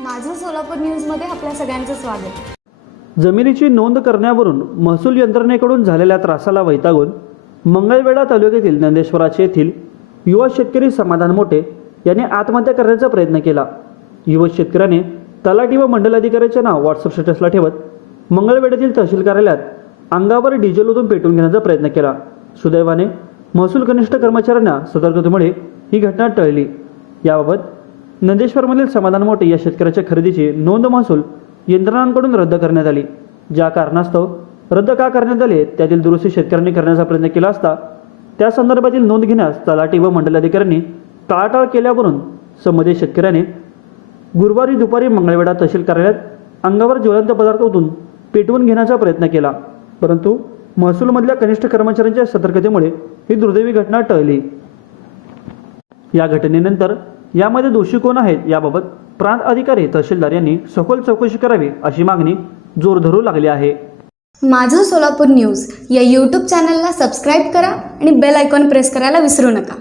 माझं सोलापूर न्यूजमध्ये आपल्या सगळ्यांचं स्वागत. जमिनीची नोंद करण्यावरून महसूल यंत्रणेकडून झालेल्या त्रासाला वैतागून मंगळवेढा तालुक्यातील नंदेश्वराचे येथील युवा शेतकरी समाधान मोठे यांनी आत्महत्या करण्याचा प्रयत्न केला. युवा शेतकऱ्याने तलाठी व मंडल अधिकाऱ्याचे नाव व्हॉट्सअप स्टेटसला ठेवत मंगळवेढ्यातील तहसील कार्यालयात अंगावर डिझेल ओतून पेटवून घेण्याचा प्रयत्न केला. सुदैवाने महसूल कनिष्ठ कर्मचाऱ्यांना सतर्कतेमुळे ही घटना टळली. याबाबत नंदेश्वरमधील समाधान मोठे या शेतकऱ्याच्या खरेदीची नोंद महसूल यंत्रणांकडून रद्द करण्यात आली. ज्या कारणास्तव रद्द का करण्यात आले त्यातील दुरुस्ती शेतकऱ्यांनी करण्याचा प्रयत्न केला असता त्या संदर्भातील नोंद घेण्यास तलाठी व मंडल अधिकाऱ्यांनी टाळाटाळ केल्यावरून संबंधित शेतकऱ्याने गुरुवारी दुपारी मंगळवेढा तहसील कार्यालयात अंगावर ज्वलंत पदार्थ ओतून पेटवून घेण्याचा प्रयत्न केला. परंतु महसूलमधल्या कनिष्ठ कर्मचाऱ्यांच्या सतर्कतेमुळे ही दुर्दैवी घटना टळली. या घटनेनंतर यामध्ये दोषी कोण आहेत याबाबत प्रांत अधिकारी तहसीलदार यांनी सखोल चौकशी करावी अशी मागणी जोर धरू लागली आहे. माझं सोलापूर न्यूज या यूट्यूब चॅनलला सबस्क्राईब करा आणि बेल आयकॉन प्रेस करायला विसरू नका.